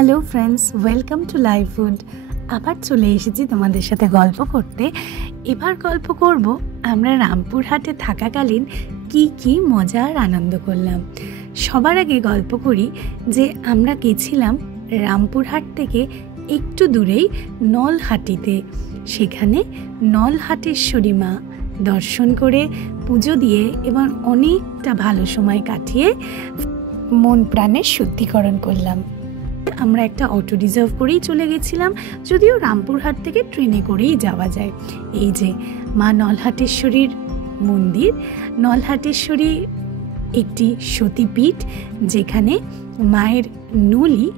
Hello friends, welcome to live food. আবার চলে এসেছি তোমাদের সাথে গল্প করতে। এবার গল্প করব আমরা রামপুরহাটে থাকাকালীন কি কি মজা আর আনন্দ করলাম। সবার আগে গল্প করি যে আমরা গেছিলাম রামপুরহাট থেকে একটু দূরেই নলহাটিতে। সেখানে নলহাটেশ্বরী মা দর্শন করে পুজো দিয়ে এবং অনেকটা ভালো সময় কাটিয়ে মন প্রাণের শুদ্ধিকরণ করলাম। আমরা একটা অটো রিজার্ভ করেই চলে গেছিলাম, যদিও রামপুরহাট থেকে ট্রেনে করেই যাওয়া যায়। এই যে মা নলহাটেশ্বরীর মন্দির। নলহাটেশ্বরী একটি সতীপীঠ, যেখানে মায়ের নলি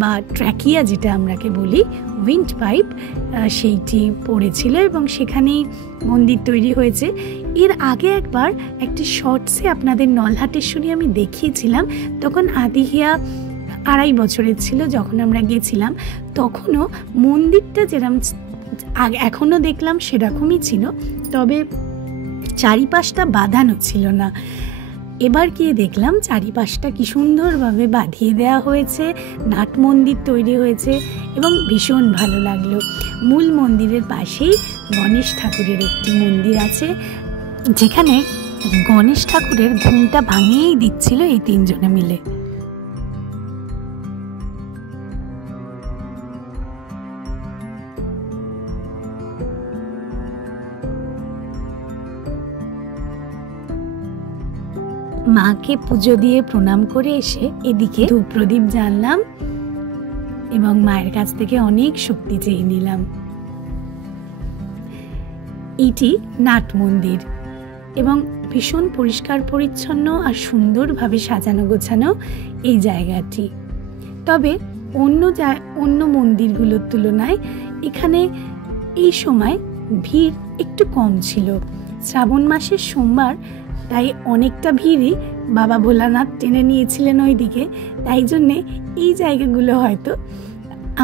বা ট্র্যাকিয়া, যেটা আমরাকে বলি উইন্ড পাইপ, সেইটি পড়েছিল এবং সেখানেই মন্দির তৈরি হয়েছে। এর আগে একবার একটি শর্টসে আপনাদের নলহাটেশ্বরী আমি দেখিয়েছিলাম, তখন আদিহিয়া 2.5 বছরের ছিল যখন আমরা গেছিলাম। তখনও মন্দিরটা যেরকম এখনও দেখলাম সেরকমই ছিল, তবে চারিপাশটা বাঁধানো ছিল না। এবার গিয়ে দেখলাম চারিপাশটা কি সুন্দরভাবে বাঁধিয়ে দেওয়া হয়েছে, নাট মন্দির তৈরি হয়েছে এবং ভীষণ ভালো লাগলো। মূল মন্দিরের পাশেই গণেশ ঠাকুরের একটি মন্দির আছে, যেখানে গণেশ ঠাকুরের ঘুমটা ভাঙিয়েই দিচ্ছিল এই 3 জনে মিলে। মাকে পুজো দিয়ে প্রণাম করে এসে এদিকে ধূপ প্রদীপ জ্বাললাম এবং মায়ের কাছ থেকে অনেক শক্তি চেয়ে নিলাম। এটি নাট মন্দির এবং ভীষণ পরিষ্কার পরিচ্ছন্ন আর সুন্দরভাবে সাজানো গোছানো এই জায়গাটি। তবে অন্য মন্দিরগুলোর তুলনায় এখানে এই সময় ভিড় একটু কম ছিল। শ্রাবণ মাসের সোমবার, তাই অনেকটা ভিড়ই বাবা ভোলানাথ টেনে নিয়েছিলেন ওইদিকে। তাই জন্যে এই জায়গাগুলো হয়তো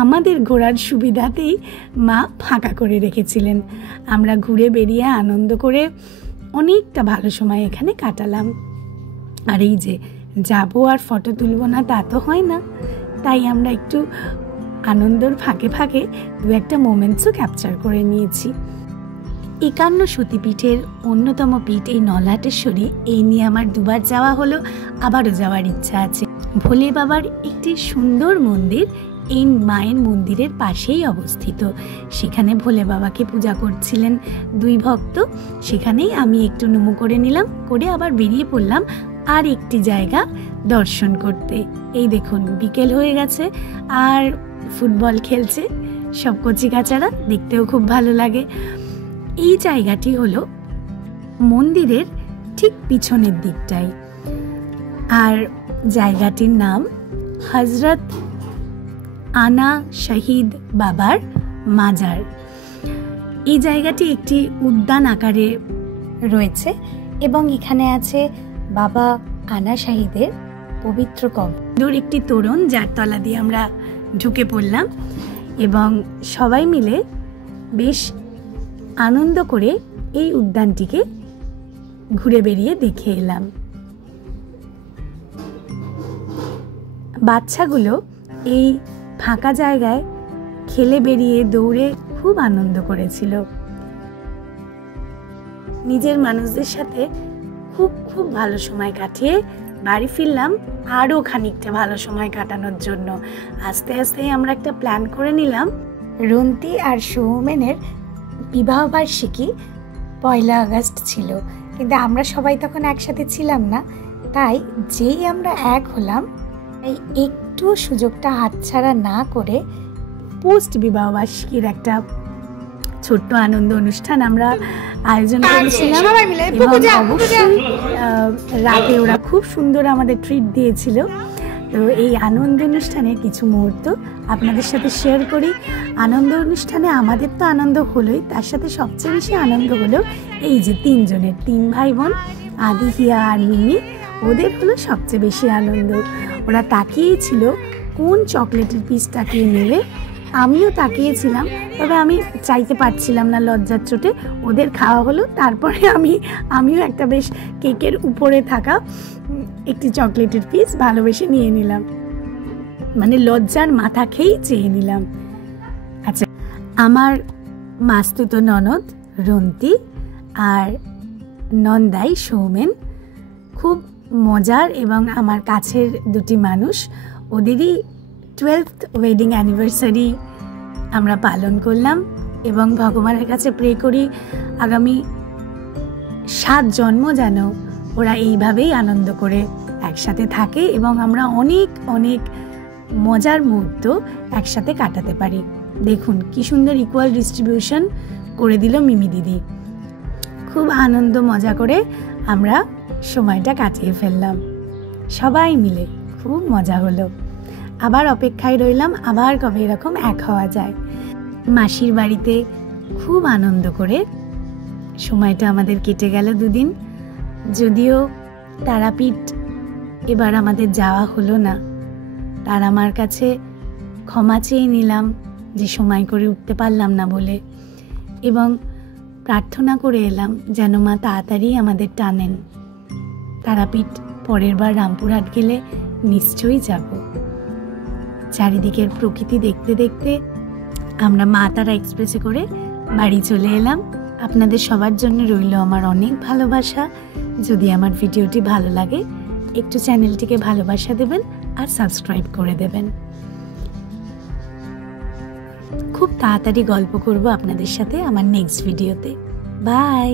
আমাদের ঘোরার সুবিধাতেই মা ফাঁকা করে রেখেছিলেন। আমরা ঘুরে বেরিয়ে আনন্দ করে অনেকটা ভালো সময় এখানে কাটালাম। আর এই যে যাবো আর ফটো তুলব না তা তো হয় না, তাই আমরা একটু আনন্দর ফাঁকে ফাঁকে 2-1টা মোমেন্টসও ক্যাপচার করে নিয়েছি। 51 সতীপীঠের অন্যতম পীঠ এই নলহাটেশ্বরী। এই নিয়ে আমার 2বার যাওয়া হলো, আবারও যাওয়ার ইচ্ছা আছে। ভোলে বাবার একটি সুন্দর মন্দির এই মায়ের মন্দিরের পাশেই অবস্থিত। সেখানে ভোলে বাবাকে পূজা করছিলেন 2 ভক্ত। সেখানেই আমি একটু নমো করে নিলাম, করে আবার বেরিয়ে পড়লাম আর একটি জায়গা দর্শন করতে। এই দেখুন বিকেল হয়ে গেছে আর ফুটবল খেলছে সব কচিকাচারা, দেখতেও খুব ভালো লাগে। এই জায়গাটি হলো মন্দিরের ঠিক পিছনের দিকটাই, আর জায়গাটির নাম হজরত আনা শহীদ বাবার মাজার। এই জায়গাটি একটি উদ্যান আকারে রয়েছে এবং এখানে আছে বাবা আনা শহীদের পবিত্র কবর, একটি তোরণ, যার তলা দিয়ে আমরা ঢুকে পড়লাম এবং সবাই মিলে বেশ আনন্দ করে এই উদ্যানটিকে ঘুরে বেরিয়ে দেখে এলাম। বাচ্চাগুলো এই ফাঁকা জায়গায় খেলে বেরিয়ে দৌড়ে খুব আনন্দ করেছিল। নিজের মানুষদের সাথে খুব খুব ভালো সময় কাটিয়ে বাড়ি ফিরলাম আরও খানিকটা ভালো সময় কাটানোর জন্য। আস্তে আস্তে আমরা একটা প্ল্যান করে নিলাম। রন্তি আর সৌমেনের বিবাহবার্ষিকী 1 আগস্ট ছিল, কিন্তু আমরা সবাই তখন একসাথে ছিলাম না। তাই যেই আমরা এক হলাম, তাই একটু সুযোগটা হাতছাড়া না করে পোস্ট বিবাহবার্ষিকীর একটা ছোট্ট আনন্দ অনুষ্ঠান আমরা আয়োজন করেছিলাম এবং অবশ্যই রাতে ওরা খুব সুন্দর আমাদের ট্রিট দিয়েছিল। তো এই আনন্দ অনুষ্ঠানের কিছু মুহূর্ত আপনাদের সাথে শেয়ার করি। আনন্দ অনুষ্ঠানে আমাদের তো আনন্দ হলোই, তার সাথে সবচেয়ে বেশি আনন্দ হলো এই যে 3 জনের 3 ভাই বোন আদিহিয়া আর মিমি, ওদের হলো সবচেয়ে বেশি আনন্দ। ওরা তাকিয়েছিল কোন চকলেটের পিসটাকে নেবে। আমিও তাকিয়েছিলাম, তবে আমি চাইতে পারছিলাম না লজ্জার চোটে। ওদের খাওয়া হলো, তারপরে আমিও একটা বেশ কেকের উপরে থাকা একটি চকলেটের পিস ভালোবেসে নিয়ে নিলাম। মানে লজ্জার মাথা খেয়েই চেয়ে নিলাম। আচ্ছা, আমার মাস্তুতো ননদ রন্তি আর নন্দাই সৌমেন খুব মজার এবং আমার কাছের দুটি মানুষ। ওদেরই 12th ওয়েডিং অ্যানিভার্সারি আমরা পালন করলাম এবং ভগবানের কাছে প্রে করি আগামী 7 জন্ম যেন ওরা এইভাবেই আনন্দ করে একসাথে থাকে এবং আমরা অনেক অনেক মজার মুহূর্ত একসাথে কাটাতে পারি। দেখুন কি সুন্দর ইকুয়াল ডিস্ট্রিবিউশন করে দিল মিমি দিদি। খুব আনন্দ মজা করে আমরা সময়টা কাটিয়ে ফেললাম সবাই মিলে, খুব মজা হলো। আবার অপেক্ষায় রইলাম আবার কবে এরকম এক হওয়া যায়। মাসির বাড়িতে খুব আনন্দ করে সময়টা আমাদের কেটে গেল 2 দিন। যদিও তারাপীঠ এবার আমাদের যাওয়া হলো না, তার আমার কাছে ক্ষমা চেয়ে নিলাম যে সময় করে উঠতে পারলাম না বলে, এবং প্রার্থনা করে এলাম যেন মা তাড়াতাড়ি আমাদের টানেন। তারাপীঠ পরের বার রামপুরহাট গেলে নিশ্চয়ই যাব। চারিদিকের প্রকৃতি দেখতে দেখতে আমরা মা তারা এক্সপ্রেসে করে বাড়ি চলে এলাম। আপনাদের সবার জন্য রইল আমার অনেক ভালোবাসা। যদি আমার ভিডিওটি ভালো লাগে একটু চ্যানেলটিকে ভালোবাসা দেবেন আর সাবস্ক্রাইব করে দেবেন। খুব তাড়াতাড়ি গল্প করব আপনাদের সাথে আমার নেক্সট ভিডিওতে। বাই।